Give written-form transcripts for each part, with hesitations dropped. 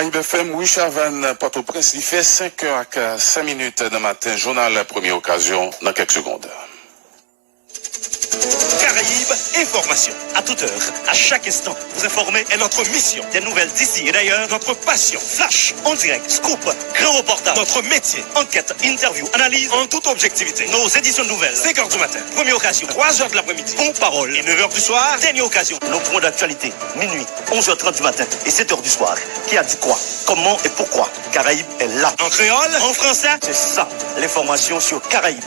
Caraïbes FM, Wichavan, Port-au-Prince, il fait 5h05 de matin, journal première occasion, dans quelques secondes. Caraïbes, information. À toute heure, à chaque instant, vous informer est notre mission. Des nouvelles d'ici et d'ailleurs, notre passion. Flash, en direct, scoop, grand reportage. Notre métier, enquête, interview, analyse, en toute objectivité. Nos éditions de nouvelles, 5h du matin, première occasion, 3h de l'après-midi, bon parole. Et 9h du soir, dernière occasion. Nos points d'actualité, minuit, 11h30 du matin et 7h du soir. Qui a dit quoi, comment et pourquoi? Caraïbes est là. En créole, en français, c'est ça, l'information sur Caraïbes.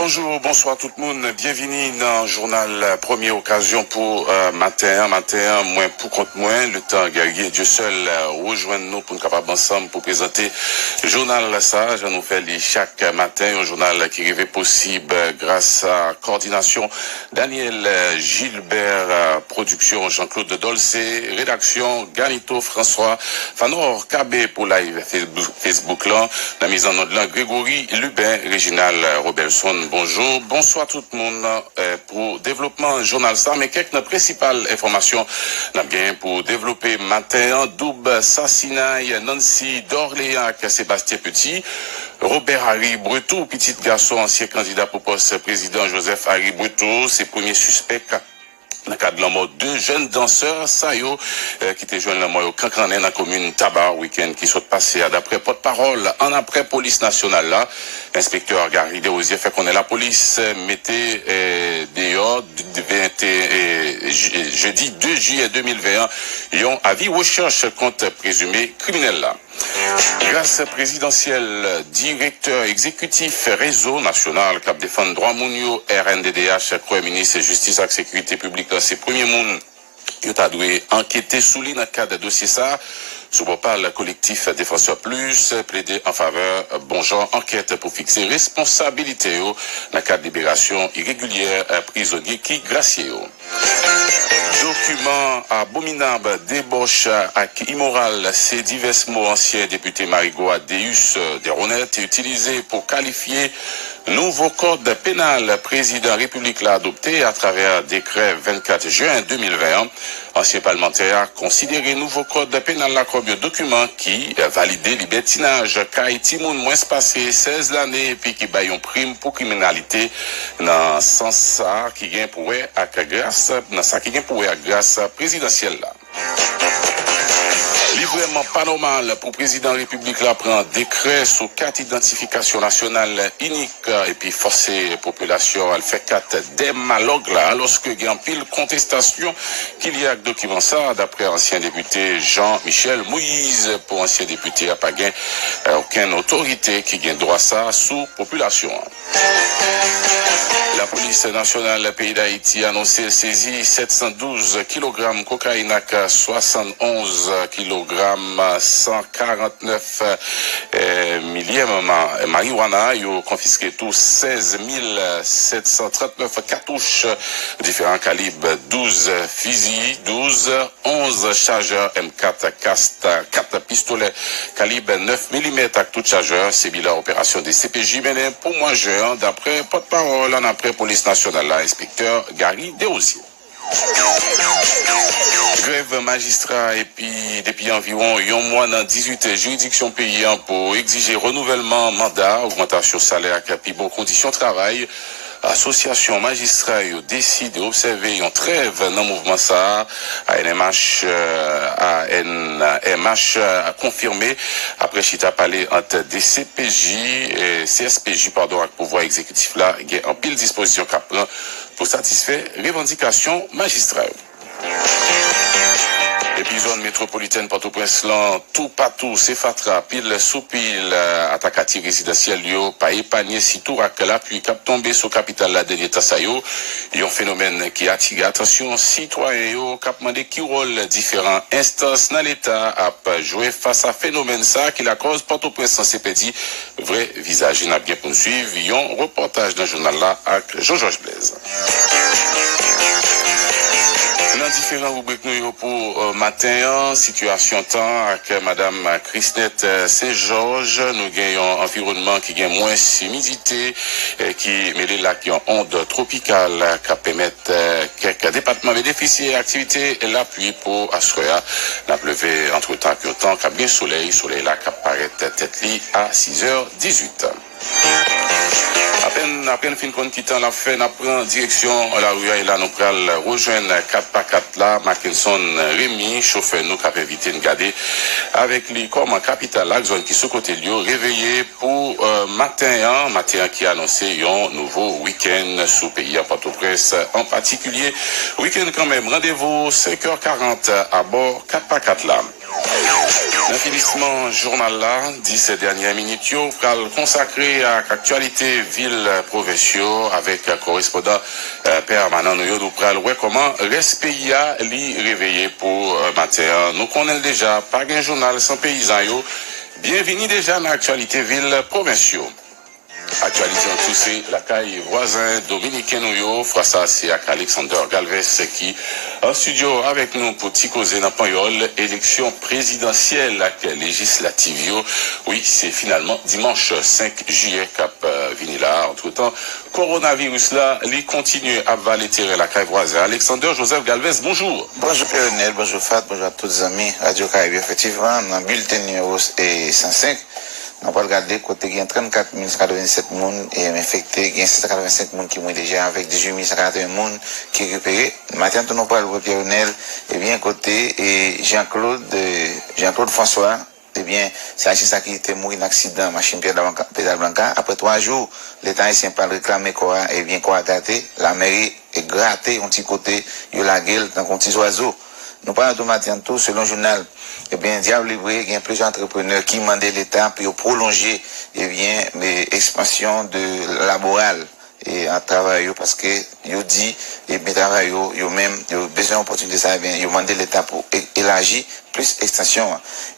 Bonjour, bonsoir tout le monde. Bienvenue dans le journal Première Occasion pour matin, moins pour contre moins. Le temps guerrier, Dieu seul rejoindre nous pour nous capables ensemble pour présenter le journal ça. Je nous fais chaque matin un journal qui rêvait possible grâce à coordination Daniel Gilbert, production Jean-Claude Dolce, rédaction Ganito François, Fanor KB pour live Facebook là, la mise en ordre là, Grégory Lubin, Réginal Robertson. Bonjour, bonsoir tout le monde pour développement journal ça, mais quelques principales informations n'a bien pour développer matin, Doub Sassinaï, Nancy d'Orléans, Sébastien Petit, Robert Harry Bretou, petit garçon, ancien candidat pour poste président Joseph Harry Bretou, ses premiers suspects dans le cadre de la mort, deux jeunes danseurs, Sayo, qui étaient jeunes la mort au Cancanet, dans la commune Tabar, week-end, qui sont passés à d'après porte-parole, en après police nationale là, inspecteur Gary Desrosiers fait qu'on est la police, mettez dehors, jeudi 2 juillet 2021, ils ont avis recherche contre présumé criminel là. Grâce présidentielle, directeur exécutif réseau national Cap défendre droit mounio RNDDH, Premier ministre Justice et Sécurité publique dans ses premiers mondes, qui a dû enquêter sous dans le cadre de dossier ça. Sous le collectif Défenseur Plus plaidé en faveur bon genre enquête pour fixer responsabilité dans le cadre de libération irrégulière prisonniers qui gracieux. Document abominable, débauche et immoral, ces divers mots anciens députés Marigoua Deus Deronet utilisés pour qualifier Nouveau code pénal, président République l'a adopté à travers décret 24 juin 2021. Ancien parlementaire a considéré nouveau code pénal là comme un document qui valide libertinage, car Timoun moins passé 16 l'année et puis qui baille une prime pour criminalité dans sens ça qui gagne pour grâce dans ça qui gagne pour grâce présidentielle là. Livrement pas normal pour le président de la République là prend décret sur carte identification nationale unique et puis forcer la population à faire carte des malogues là lorsque il y a une pile contestation qu'il y a document ça d'après ancien député Jean-Michel Moïse pour ancien député à pas gain aucune autorité qui gagne droit ça sous population. La police nationale pays d'Haïti a annoncé saisi 712 kg cocaïne à 71 kg 149 millième marijuana. Ils ont confisqué tous 16 739 cartouches différents calibres, 12 fusils, 11 chargeurs M4 cast, 4 pistolets calibre 9 mm à tout chargeur. C'est bilan opération des CPJ menée pour moi jeune d'après porte-parole en après police nationale, l'inspecteur Gary Desrosiers. Grève magistrat et puis depuis environ un mois dans 18 juridictions payantes pour exiger renouvellement mandat, augmentation salaire et puis bonnes conditions de travail. Association magistrat a décidé d'observer une trêve dans le mouvement ça. ANMH a confirmé après Chita parlé entre DCPJ et CSPJ pardon avec pouvoir exécutif là, il y a en pile disposition qu'a prend pour satisfaire revendications magistrat. Épisode métropolitaine Port-au-Prince tout partout c'est fatra pile sous pile attaquati résidentiel yo pas épargné si tout à la pluie cap tombé sur capitale la dernier tassayo il y a un phénomène qui attire attention citoyens yo cap mandé qui rôle différents instances dans l'état a jouer face à phénomène ça qui la cause Port-au-Prince sans CPD vrai visage n'a bien pour suivre un reportage dans le journal là avec Jean-Georges Blaise. Dans différents rubriques nous pour matin, situation temps avec Madame Christette Saint-Georges, nous gagnons un environnement qui gagne moins humidité, qui mêlé là qui ont onde tropicale, qui permet quelques départements bénéficier d'activités et l'appui pour assurer la pleuvé entre temps que temps, qui a bien soleil là qui apparaît tête li à 6h18. À peine fin qu'on quitte la fin, on prend direction la rue et là nous prenons rejoindre 4x4 là, Mackinson Rémi, chauffeur nous qui a évité de garder avec lui comme en capitale la zone qui se côté lieu réveillé pour matin qui a annoncé un nouveau week-end sous pays à Port-au-Prince en particulier. Week-end quand même, rendez-vous 5h40 à bord 4x4 là. L'infinissement journal là, 17 dernières minutes, consacré à l'actualité ville provinciaux avec correspondant permanent. Nous prenons comment reste pays à l'y réveiller pour matin. Nous connaissons déjà, pas un journal sans paysan. Bienvenue déjà dans l'actualité ville provinciaux. Actualité en tout, c'est la caille voisin dominicain nous ça c'est avec Alexander Galvez qui en studio avec nous pour causer dans Panyol élection présidentielle législative. Oui, c'est finalement dimanche 5 juillet cap vini là. Entre temps, coronavirus là, il continue à valéter la caille voisin. Alexander Joseph Galvez, bonjour. Bonjour Pionel, bonjour Fat, bonjour à tous les amis. Radio Caraïbe, effectivement, dans le bulletin numéro 105. On va regarder côté il y a 34 087 personnes et infectés, il y a 785 personnes qui sont déjà avec 18 141 personnes qui sont récupérées. Maintenant, nous parlons de Pierre-Nel, et bien côté et Jean-Claude François, eh bien, c'est ça qui était mort dans accident machine Pédale Blanca. Après 3 jours, l'État haïtien parle réclamer quoi, et bien quoi gâté, la mairie est grattée un petit côté, il y a la gueule dans un petit oiseau. Nous parlons de matin tout, selon le journal, eh bien, Diable Libre, il y a plusieurs entrepreneurs qui demandent l'État pour prolonger, eh bien, l'expansion de laborale et en travail, parce que, ils dit, eh bien, travail, ils même, ils ont besoin d'opportunité, ça, eh bien, ils demandent l'État pour élargir plus extension.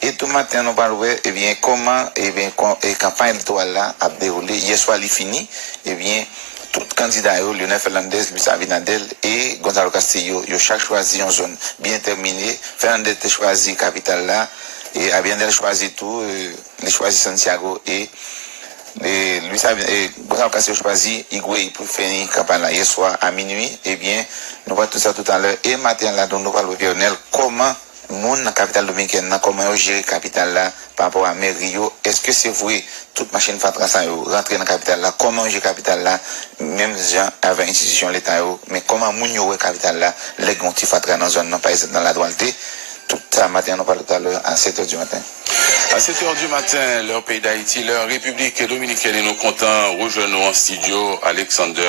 Et tout matin, nous parlons, eh bien, comment, eh bien, campagne électorale là a déroulé, hier soir, il fini, eh bien, tout candidat, Lionel Fernandez, Luis Abinadel et Gonzalo Castillo, ils ont chaque choisi une zone bien terminée. Fernandez a choisi capitale là, et Abinadel choisi tout, il choisi Santiago et Et lui, ça, et Boussard Cassé choisi, il pour finir campagne là hier soir à minuit. Eh bien, nous voyons tout ça tout à l'heure. Et matin là, donc nous parlons Lionel, comment moun dans la capitale dominicaine, comment on gère la capitale là par rapport à Merio. Est-ce que c'est vrai, toute machine fatra ça rentrer dans la capitale là, comment on gère la capitale là, même gens avec institution l'État, mais comment moun yo la capitale là, les gonti fatra dans zone non pas dans la dualité. Tout ça matin, nous parlons tout à l'heure à 7h du matin. À 7h du matin, leur pays d'Haïti, leur République dominicaine, et nous comptons rejoindre en studio Alexander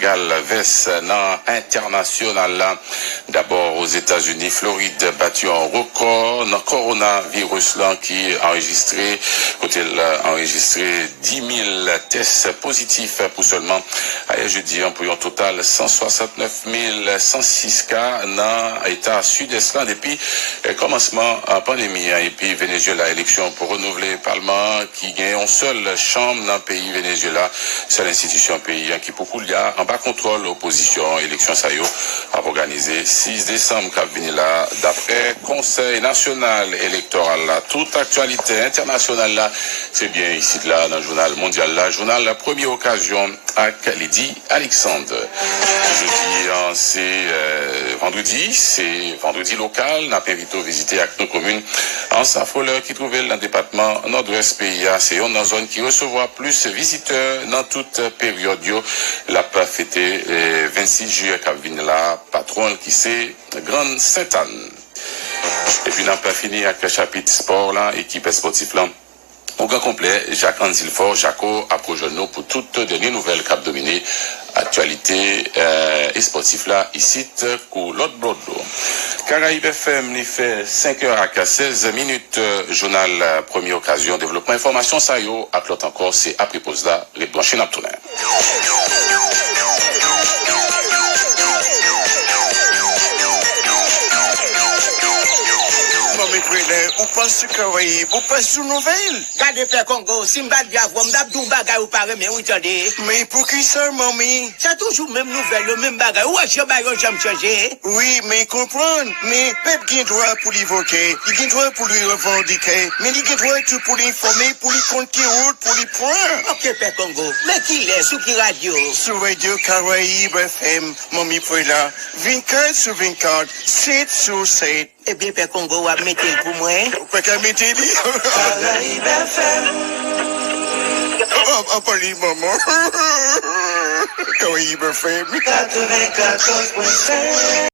Galvez, dans international là. D'abord aux États-Unis, Floride battu en record, dans coronavirus là qui a enregistré, côté enregistré 10 000 tests positifs pour seulement, jeudi, pour un total 169 106 cas dans l'État sud-est là depuis le commencement de la pandémie. Et puis Venezuela, élection pour renouveler le Parlement qui gagne une seule chambre dans le pays Venezuela, seule institution pays qui beaucoup il y a en bas contrôle l'opposition. Élection ça y a organisé 6 décembre qui a venu là d'après Conseil national électoral là. Toute actualité internationale là, c'est bien ici là dans le journal mondial là, journal la première occasion avec Lydie Alexandre. Jeudi c'est vendredi local, n'a pas invité à visiter avec nos communes en Saint-Froleur qui trouvait dans le département nord-ouest pays. C'est une zone qui recevra plus visiteurs dans toute période. La fêté 26 juillet qui vient là, patronne qui c'est Grande Sainte-Anne. Et puis n'a pas fini avec le chapitre sport là, équipe sportive là. Au grand complet, Jacques Anzilfort, Jaco, approche nous pour toutes dernières nouvelles cap dominées, actualité et sportif là, ici, pour l'autre Bordeaux. Caraïbes FM, il fait 5h à 16 minutes, journal première occasion, développement, information, ça y est, à l'autre encore, c'est après pause là, les branchés n'a tourné. Ou pas sur Caraïbes, ou pas sur Nouvelle. Gardez Père Congo, si m'bad diavou, m'dabdou bagay ou pare, mais oui, attendez. Mais pour qui ça, mamie? C'est toujours même nouvelle, le même bagay. Ou est-ce que bagay j'aime changer? Oui, mais comprendre. Mais Pep a droit pour l'évoquer, il a droit pour lui revendiquer, mais il a droit tout pour l'informer, pour lui compter route, pour lui prendre. Ok, Père Congo. Mais qui est, sous qui radio? Sur Radio Caraïbes FM, mamie Prela, 24 sur 24, 7 sur 7. Eh bien, Père Congo, va mettre pour moi. Pas qu'à mettre lui. Caraïbes FM. Oh, pas lui, maman. Caraïbes FM. 94.5.